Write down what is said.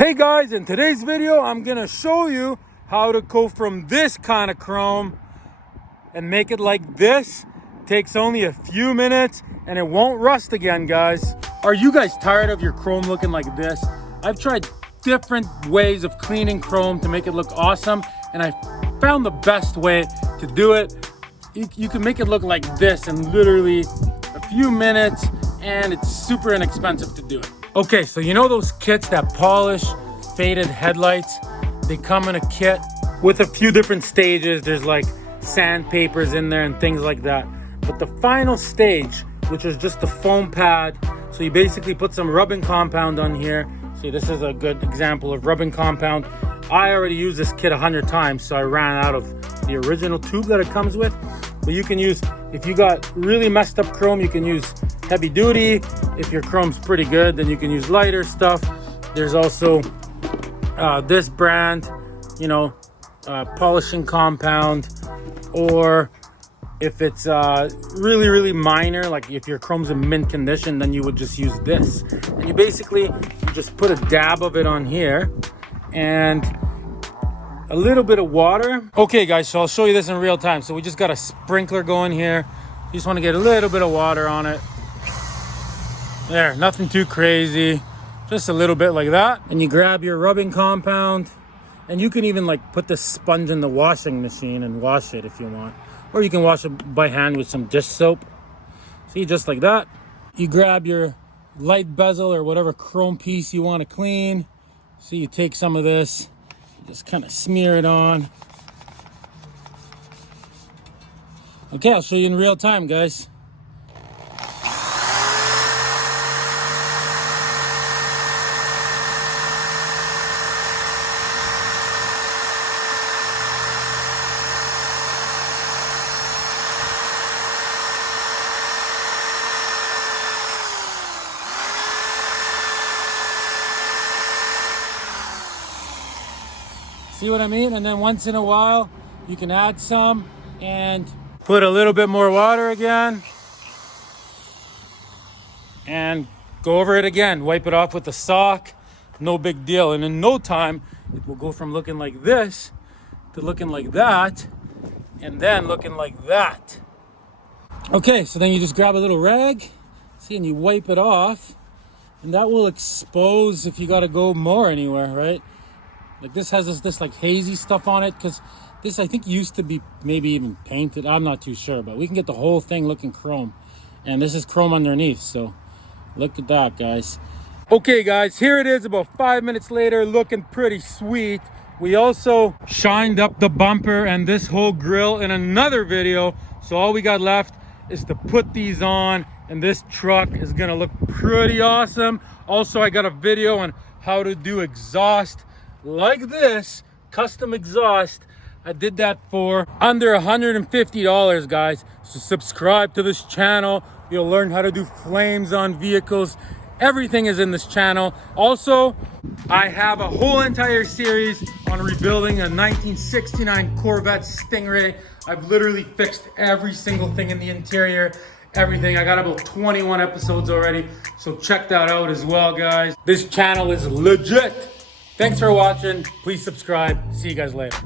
Hey guys, in today's video, I'm gonna show you how to go from this kind of chrome and make it like this. Takes only a few minutes and it won't rust again, guys. Are you guys tired of your chrome looking like this? I've tried different ways of cleaning chrome to make it look awesome, and I found the best way to do it. You can make it look like this in literally a few minutes, and it's super inexpensive to do it. Okay, so you know those kits that polish faded headlights? They come in a kit with a few different stages. There's like sandpapers in there and things like that. But the final stage, which is just the foam pad, so you basically put some rubbing compound on here. See, this is a good example of rubbing compound. I already used this kit 100 times, so I ran out of the original tube that it comes with. But you can use, if you got really messed up chrome, you can use heavy duty. If your chrome's pretty good, then you can use lighter stuff. There's also this brand, polishing compound, or if it's really minor, like if your chrome's in mint condition, then you would just use this. And you just put a dab of it on here and a little bit of water. Okay guys, so I'll show you this in real time. So we just got a sprinkler going here. You just want to get a little bit of water on it. There, nothing too crazy, just a little bit like that. And you grab your rubbing compound, and you can even like put the sponge in the washing machine and wash it if you want. Or you can wash it by hand with some dish soap. See, just like that. You grab your light bezel or whatever chrome piece you want to clean. So you take some of this, just kind of smear it on. Okay, I'll show you in real time, guys. See what I mean? And then once in a while, you can add some and put a little bit more water again and go over it again. Wipe it off with a sock, no big deal. And in no time, it will go from looking like this to looking like that, and then looking like that. Okay, so then you just grab a little rag, see, and you wipe it off, and that will expose if you gotta go more anywhere, right? Like this has this like hazy stuff on it, because this I think used to be maybe even painted. I'm not too sure, but we can get the whole thing looking chrome. And this is chrome underneath, so look at that, guys. Okay guys, here it is about 5 minutes later, looking pretty sweet. We also shined up the bumper and this whole grill in another video, so all we got left is to put these on, and this truck is gonna look pretty awesome. Also, I got a video on how to do exhaust like this, custom exhaust. I did that for under $150, guys. So subscribe to this channel. You'll learn how to do flames on vehicles. Everything is in this channel. Also, I have a whole entire series on rebuilding a 1969 Corvette Stingray. I've literally fixed every single thing in the interior, everything. I got about 21 episodes already, so check that out as well, guys. This channel is legit. Thanks for watching. Please subscribe. See you guys later.